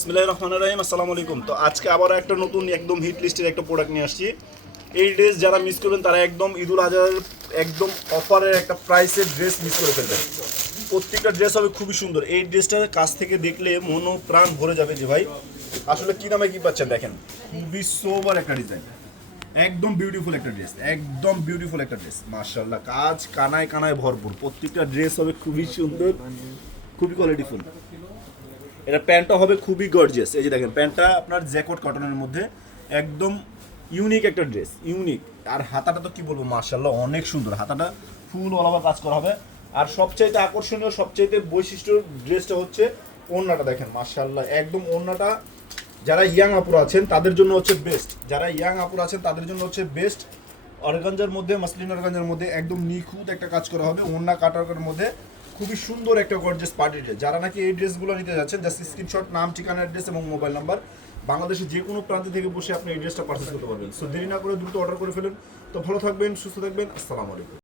বিসমিল্লাহির রহমানির রহিম। আসসালামু আলাইকুম। তো আজকে আবার একটা নতুন একদম হিট লিস্টের একটা প্রোডাক্ট নিয়ে আসছি। এই ড্রেস যারা মিস করবেন তারা একদম ঈদুল আজহার একদম অফারের একটা প্রাইসের ড্রেস মিস করে ফেলবেন। প্রত্যেকটা ড্রেস হবে খুবই সুন্দর। এই ড্রেসটার কাছ থেকে দেখলে মনো প্রাণ ভরে যাবে যে ভাই আসলে কি নামে কি পাচ্ছেন। দেখেন খুবই সোবার একটা ডিজাইন, একদম বিউটিফুল একটা ড্রেস, একদম বিউটিফুল একটা ড্রেস। মাশাআল্লাহ, কাজ কানায় কানায় ভরপুর। প্রত্যেকটা ড্রেস হবে খুবই সুন্দর, খুবই কোয়ালিটিফুল। এটা প্যান্টটা হবে খুবই গর্জিয়াস। এই যে দেখেন প্যান্টটা আপনার জ্যাকট কটনের মধ্যে একদম ইউনিক একটা ড্রেস, ইউনিক। আর হাতাটা তো কি বলবো, মাশাআল্লাহ অনেক সুন্দর। হাতাটা ফুল অল ওভার কাজ করা হবে। আর সবচাইতে আকর্ষণীয়, সবচাইতে বৈশিষ্ট্য ড্রেসটা হচ্ছে ওড়নাটা। দেখেন মাশাআল্লাহ, একদম ওড়নাটা যারা ইয়াং আপুরা আছেন তাদের জন্য হচ্ছে বেস্ট। যারা ইয়াং আপুরা আছেন তাদের জন্য হচ্ছে বেস্ট। অর্গানজার মধ্যে, মাসলিন অর্গানজার মধ্যে একদম নিখুঁত একটা কাজ করা হবে। ওড়না কাটার মধ্যে খুবই সুন্দর একটা গর্জিয়াস পার্টি ড্রেস। যারা নাকি এই ড্রেসগুলো নিতে যাচ্ছেন, জাস্ট স্ক্রিনশট, নাম, ঠিকানা, অ্যাড্রেস এবং মোবাইল নাম্বার, বাংলাদেশের যে কোনো প্রান্ত থেকে বসে আপনি এই ড্রেসটা পারচেস করতে পারবেন। সো দেরি না করে দ্রুত অর্ডার করে ফেলুন। তো ভালো থাকবেন, সুস্থ থাকবেন। আসসালামু আলাইকুম।